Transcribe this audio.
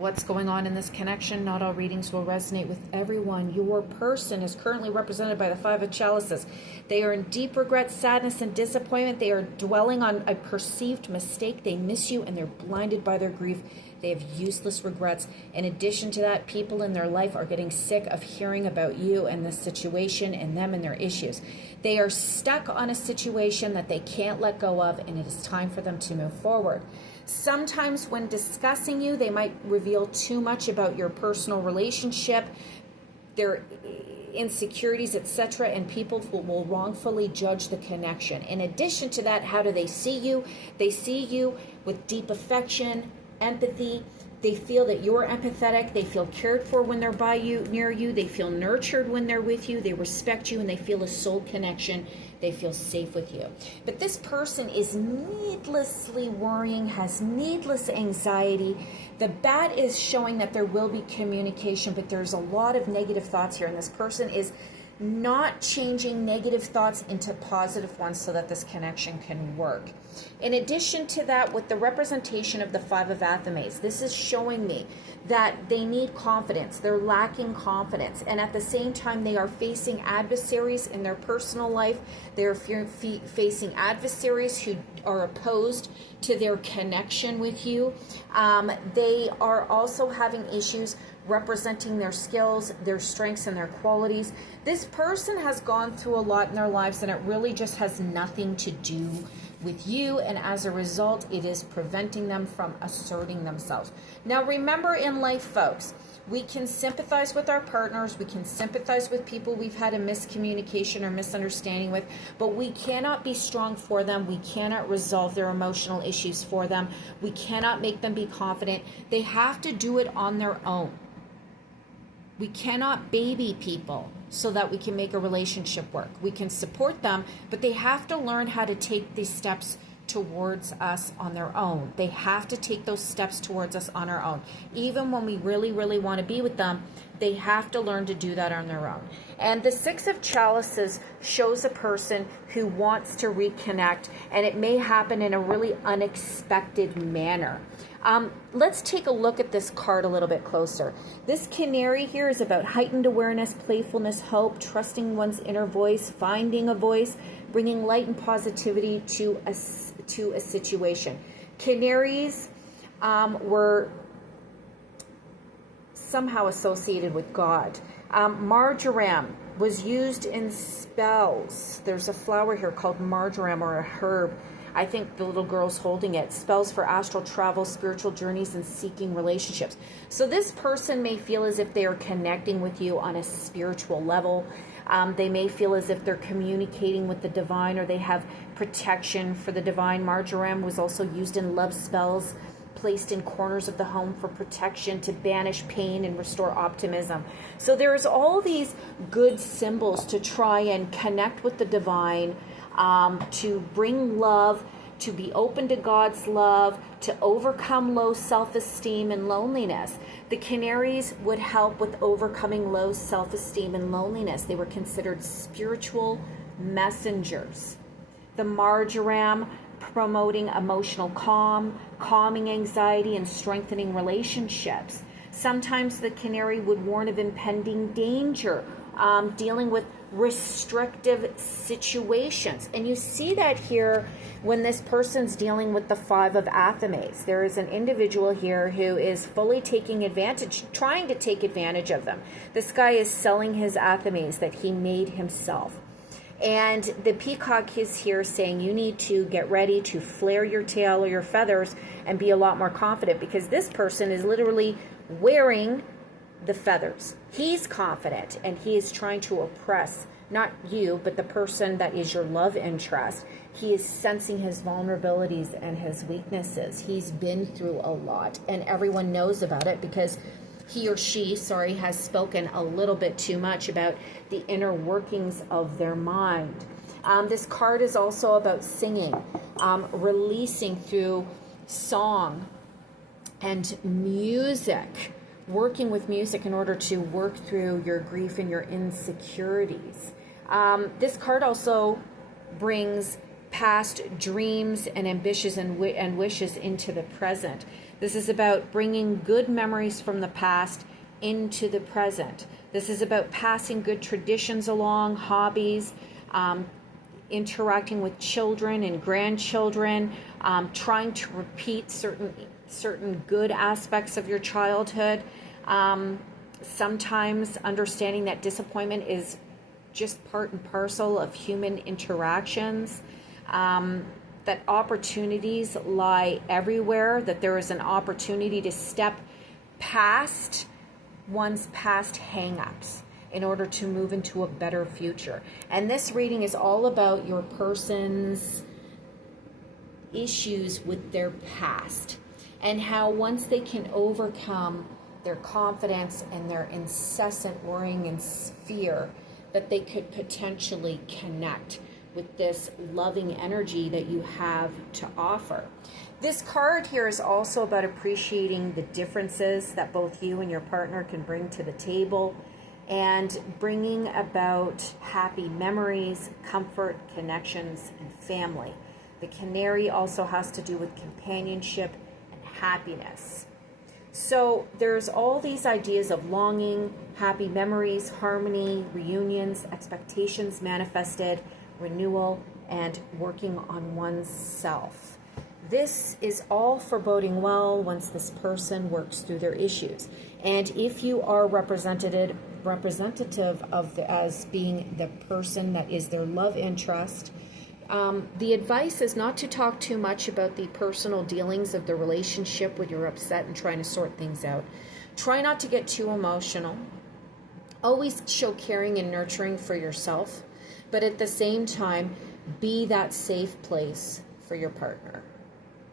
What's going on in this connection? Not all readings will resonate with everyone. Your person is currently represented by the Five of Chalices. They are in deep regret, sadness, and disappointment. They are dwelling on a perceived mistake. They miss you and they're blinded by their grief. They have useless regrets. In addition to that, people in their life are getting sick of hearing about you and this situation and them and their issues. They are stuck on a situation that they can't let go of, and it is time for them to move forward. Sometimes when discussing you, they might reveal too much about your personal relationship, their insecurities, etc., and people will wrongfully judge the connection. In addition to that, how do they see you? They see you with deep affection, empathy. They feel that you're empathetic. They feel cared for when they're by you, near you. They feel nurtured when they're with you. They respect you and they feel a soul connection. They feel safe with you. But this person is needlessly worrying, has needless anxiety. The bat is showing that there will be communication, but there's a lot of negative thoughts here. And this person is not changing negative thoughts into positive ones so that this connection can work. In addition to that, with the representation of the Five of Athames, this is showing me that they need confidence. They're lacking confidence. And at the same time, they are facing adversaries in their personal life. They're facing adversaries who are opposed to their connection with you. They are also having issues representing their skills, their strengths, and their qualities. This person has gone through a lot in their lives, and it really just has nothing to do with you, and as a result, it is preventing them from asserting themselves. Now, remember in life, folks, we can sympathize with our partners, we can sympathize with people we've had a miscommunication or misunderstanding with, but we cannot be strong for them. We cannot resolve their emotional issues for them. We cannot make them be confident. They have to do it on their own. We cannot baby people so that we can make a relationship work. We can support them, but they have to learn how to take these steps towards us on their own. They have to take those steps towards us on our own. Even when we really, really want to be with them, they have to learn to do that on their own. And the Six of Chalices shows a person who wants to reconnect, and it may happen in a really unexpected manner. Let's take a look at this card a little bit closer. This canary here is about heightened awareness, playfulness, hope, trusting one's inner voice, finding a voice, bringing light and positivity to a situation. Canaries were somehow associated with God. Marjoram was used in spells. There's a flower here called marjoram, or a herb. I think the little girl's holding it. Spells for astral travel, spiritual journeys, and seeking relationships. So this person may feel as if they are connecting with you on a spiritual level. They may feel as if they're communicating with the divine, or they have protection for the divine. Marjoram was also used in love spells, placed in corners of the home for protection, to banish pain and restore optimism. So there's all these good symbols to try and connect with the divine, to bring love, to be open to God's love, to overcome low self-esteem and loneliness. The canaries would help with overcoming low self-esteem and loneliness. They were considered spiritual messengers. The marjoram, promoting emotional calming anxiety, and strengthening relationships. Sometimes the canary would warn of impending danger, dealing with restrictive situations. And you see that here when this person's dealing with the Five of Athames. There is an individual here who is fully taking advantage, trying to take advantage of them. This guy is selling his Athames that he made himself. And the peacock is here saying you need to get ready to flare your tail or your feathers and be a lot more confident, because this person is literally wearing the feathers. He's confident, and he is trying to oppress, not you, but the person that is your love interest. He is sensing his vulnerabilities and his weaknesses. He's been through a lot, and everyone knows about it because he or she, has spoken a little bit too much about the inner workings of their mind. This card is also about singing, releasing through song and music, working with music in order to work through your grief and your insecurities. This card also brings past dreams and ambitions and wishes into the present. This is about bringing good memories from the past into the present. This is about passing good traditions along, hobbies, interacting with children and grandchildren, trying to repeat certain good aspects of your childhood. Sometimes understanding that disappointment is just part and parcel of human interactions. That opportunities lie everywhere, that there is an opportunity to step past one's past hang-ups in order to move into a better future. And this reading is all about your person's issues with their past and how once they can overcome their confidence and their incessant worrying and fear, that they could potentially connect with this loving energy that you have to offer. This card here is also about appreciating the differences that both you and your partner can bring to the table and bringing about happy memories, comfort, connections, and family. The canary also has to do with companionship and happiness. So there's all these ideas of longing, happy memories, harmony, reunions, expectations manifested, renewal, and working on oneself. This is all foreboding well once this person works through their issues. And if you are representative of as being the person that is their love interest, the advice is not to talk too much about the personal dealings of the relationship when you're upset and trying to sort things out. Try not to get too emotional. Always show caring and nurturing for yourself, but at the same time, be that safe place for your partner.